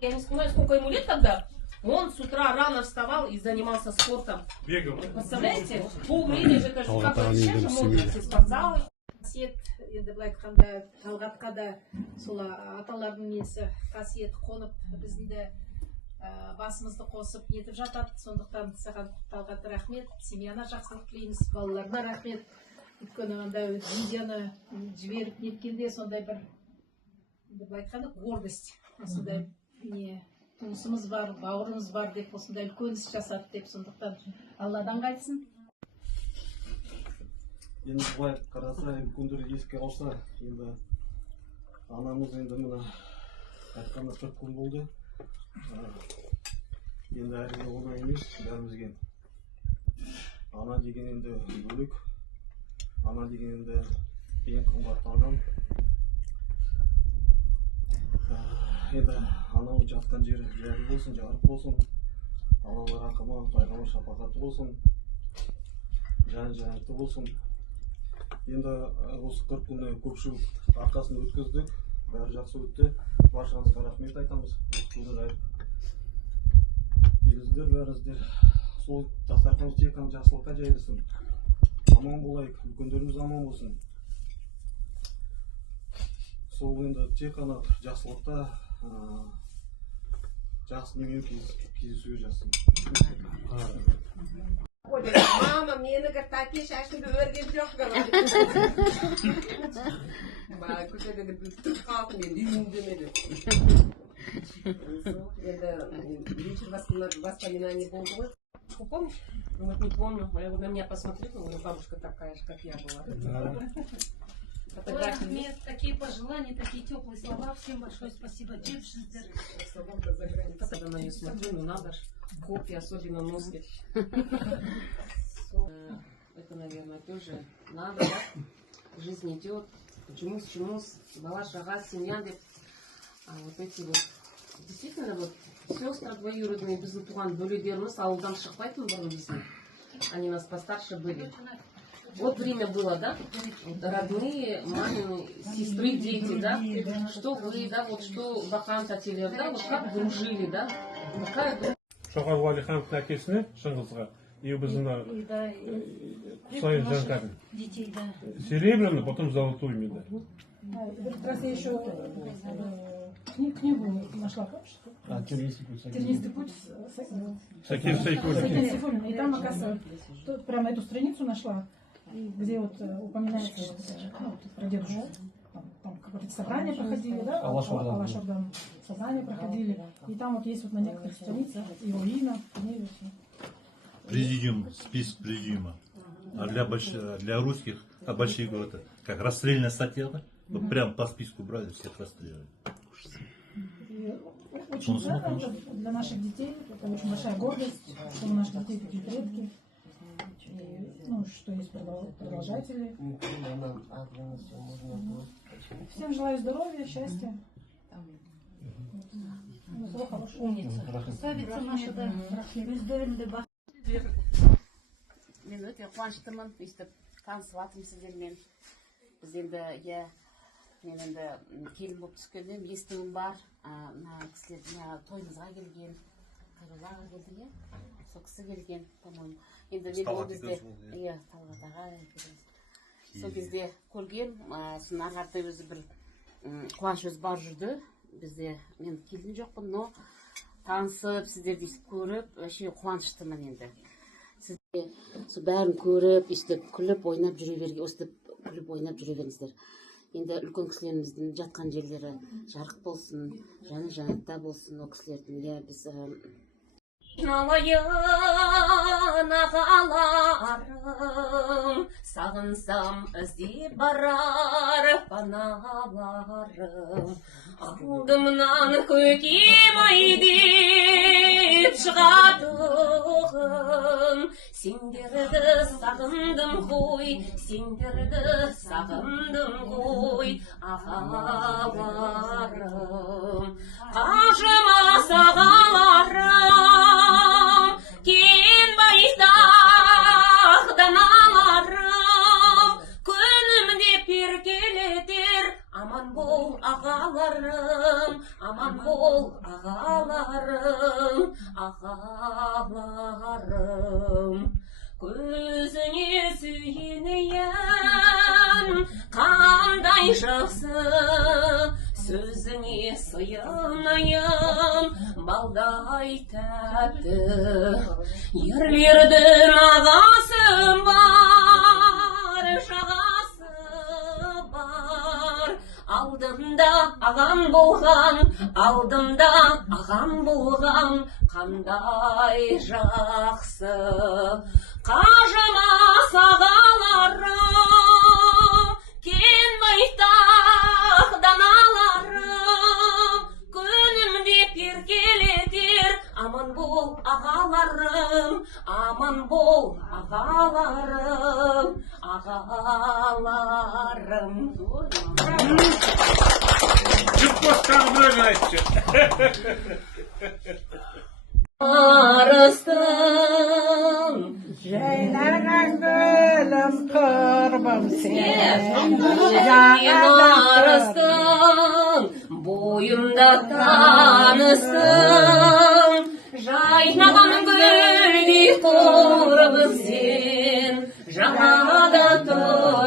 Я не знаю, сколько ему лет тогда. Он с утра рано вставал и занимался спортом. Бегал. Представляете? По времени же это же как сейчас же модно, все спортзалы. Қасиет енді былай айтқанда талғатқа да сол аталардың несі қасиет қонып біздің де басымызды қосып нетіп жатады. Сондықтан саған Талғат рахмет, семьяна жақсылық тілейміз, балаларына рахмет. Өйткені андай видеоны жіберіп неткенде сондай бір былай айтқанда гордость, осындай не туысымыз бар, бауырымыз бар деп осындай үлкен іс жасады деп, сондықтан Алладан қайтсын. Енді былай қараса, күндер еске алса, енді анамыз енді мына айтқанда 40 күн болды. Енді әрине оңай емес бәрімізге. Ана деген енді бөлек, ана деген енді ең қымбатталған. Енді анау жатқан жері жайлы болсын, жарық болсын. Алланың рахымы, пайғамбар шапағаты болсын, жан-жанатты болсын. Енді осы 40 күні көпшілік арқасын өткіздік, бәрі жақсы өтті. Баршаңызға рахмет айтамыз. Келіздер бәріңіздер. Сол дастарханымыз тек қана жақсылыққа жайылсын. Аман болайық, үлкендеріміз аман болсын. Сол енді тек қана жақсылықта жақсы немен кездесуге жазсын. Мама, мені такие шашымды өрген жоқ, говорит. Көшеде бүттіп қалдым, мен үйім демеді. Енді вечер воспоминаний болды ғой. Помнишь? Вот не помню. Я на меня посмотрела, говорю, бабушка такая же, как я была. Рахмет, такие пожелания, такие теплые слова. Всем большое спасибо. Когда на нее смотрю, ну надо же. Копии, особенно носки. Это, наверное, тоже надо, да? Жизнь идет. Почему бала шага, семья, а вот эти вот, действительно, вот, сестры двоюродные, біздің туған бөлелеріміз ауылдан шықпайтын бұрын біздің. Они нас постарше были. Вот время было, да? Родные, мамины, сестры, дети, да? Что вы, да, вот что Бақан тәтелер, да? Вот как дружили, да? Какая дружба? Шоғар Уәлихановтың әкесіне, Шыңғызға, и біздің Құсайын Жантарын. Серебряный, потом золотой медаль. Как раз я еще книгу нашла, помнишь? Тернистый путь Сакин Сайфуллин. И там, оказывается, прямо эту страницу нашла, где вот упоминается про дедушку. Там какое-то собрание проходили, да? Алаш-Ордан собрание проходили. И там вот есть вот на некоторых страницах его имя, фамилия, все. Президиум, список президиума. А для русских, большие города, как расстрельная статья, да? Вот прям по списку брали, всех расстреливали. Очень ценно для наших детей, это очень большая гордость, что у наших детей такие предки. Ну, что есть продолжатели. Всем желаю здоровья, счастья. Всего хорошего. Умница. Ставится наша, да, рахмет. Мен өте қуаныштымын, өйстіп танысып жатырмын сіздермен. Біз енді, мен енді келін болып түскенде естуім бар, мына кісілер тойымызға келген, Қайроллаға келді, сол кісі келген, по-моему. Енді мен ол кезде, Талғат аға, сол кезде көрген, соның арқарда өзі бір қуаныш өзі бар жүрді. Бізде мен келген жоқпын, но танысып, сіздерді көріп, өше қуаныштымын енді. Сізде сол бәрін көріп, өстіп күліп ойнап жүре беріңіздер. Енді үлкен кісілеріміздің жатқан жерлері жарық болсын, жаны жанатта болсын, о кісілердің. Біз Налайын ағаларым, сағынсам іздеп барар паналарым. Алдымнан көкем-ай деп шығатығым, сендерді сағындым ғой, ағаларым. Қажымас ағаларым, кен байтақ даналарым, күнімде перкелетер, аман бол ағаларым, аман бол ағаларым. ағаларым, ағаларым. Көзіне сүйенейін, қандай жақсы, сөзіне сыйынайын, балдай тәтті. Ерлердің ағасы бар, жағасы бар. Алдымда ағам болған, алдымда ағам болған, қандай жақсы. Қажымас ағаларым, кен байтақ даналарым, күнімде перкелетер, аман бол ағаларым, аман бол ағаларым, ағаларым. Çıkmazsan böyle açacak. Arыстым, Жайнаған гүлім қырбым сен. мен арыстым, бойымда таныстым. Жайнаған гүлдей торбым сен, жағада тұр.